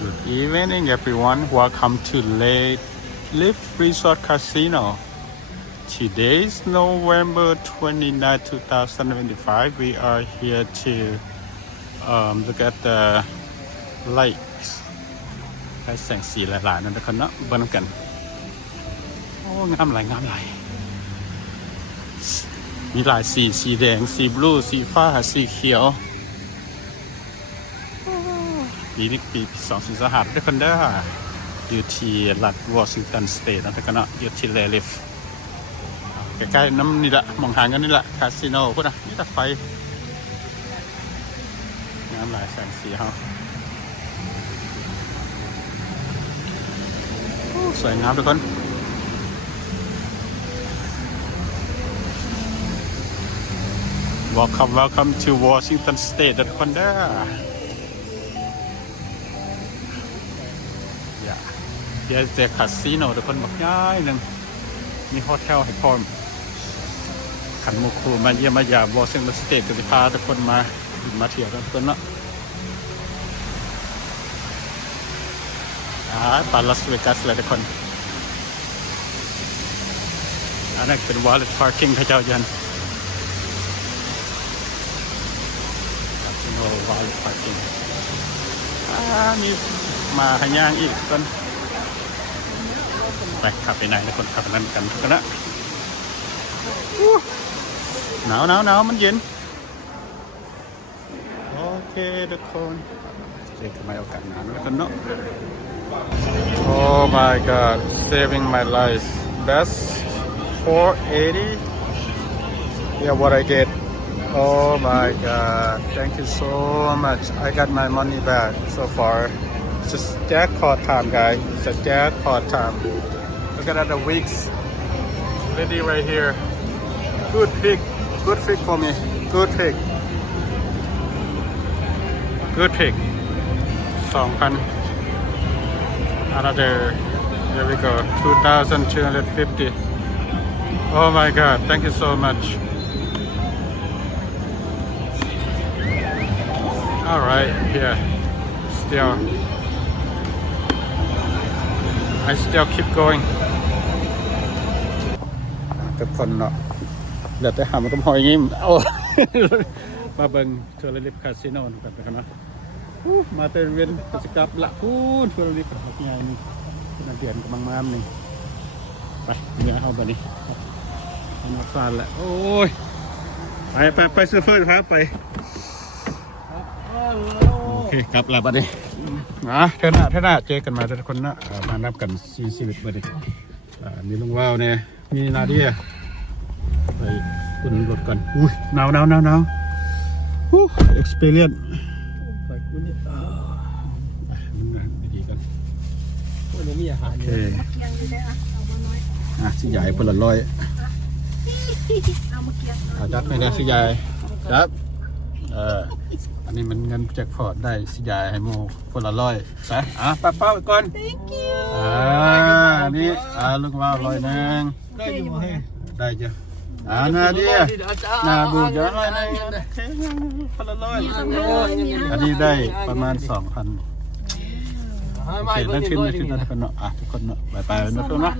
Good evening, everyone. Welcome to Lake Lift Resort Casino. Today is November 29, 2025. We are here to look at the lights. ให้แสงสีหลายๆนั่นทุกคนเนาะเบิ่งกันโอ้งามหลายงามหลายมีหลายสีสีแดงสีบลูสีฟ้าสีเขียวปีนี้ปี2025ทุกคนเด้ออยู่ที่รัฐวอชิงตันสเตทนะทุกคนเนาะอยู่ที่เลลิฟใกล้ๆน้ำนี่ละมองหากันนี่ละคาสิโนพุ่นน่ะมีแต่ไฟงามหลายแสงสีเฮาสวยงามทุกคนWelcome to Washington State ทุกคนเด้อHere's the casino ทุกคนบอกง่ายนึงมีโฮเทลให้พร้อมขันหมู่ครูมาเยี่ยมมายาม Washington State จะพาทุกคนมาเที่ยวกันทุกคนเนาะไปลาสเวกัสเลยทุกคนอันนั้นเป็น Wallet Parking พระเจ้ายันcasino Wallet Parking มีมาหายางอีกคนไปขับไปไหนทุกคนขับไปนั่นกันทุกคนนะหนาวมันเย็นโอเคทุกคนเด็กทำไมโอกาสหนาวทุกคนเนาะOh my god saving my life that's $4.80 yeah what I get Oh my god thank you so much I got my money back so far it's just jackpot time guys it's a jackpot time Look at the wigs ready right here good pick for me good pick 2,000 another there we go 2,250 oh my god thank you so much all right here still I still keep going ทุกคนเนาะเดี๋ยวไปหามันก็หอยยิ้มมาเบิ่งทัวร์ลิฟคาสิโนกันนะมาเตเวนกิจกรรมละพูดทัวร์ลิฟต์ใหญ่นี่มาเดือนกำลังมามนี่ไปเนี่ยเฮาบัดนี้มาฟานละโอ้ยไปเซอร์เฟอร์พาไปโอเคกลับแล้วบัดนี้เท่าหน้าเจอกันมาทุกคนนะมานับกันชีวิตบัดนี้มีลุงว่าวเนี่ยมีนาเดียไปคุณรถกันอุ้ยหนาวexperience ไปคุณนี่ดีกันโอ้ยมีอาหารเยอะยังอยู่ได้เอามาน้อยสิใหญ่เพิ่นละ100เอามาเกียร์จัดไปนะสิใหญ่ครับอันนี้มันเงินแจ็คพอตได้สิใหญ่ให้หมู่คนละ100ซะป้าไปก่อน Thank you นี่ลุงว่าว100นึงได้อยู่ให้ได้จ้ะนาเดียนาบูจะ100นึงคนละ100อันนี้ได้ประมาณ 2,000 โอเคนั่นชิ้นกันเนาะทุกคนเนาะไปๆนะทุกคนเนาะ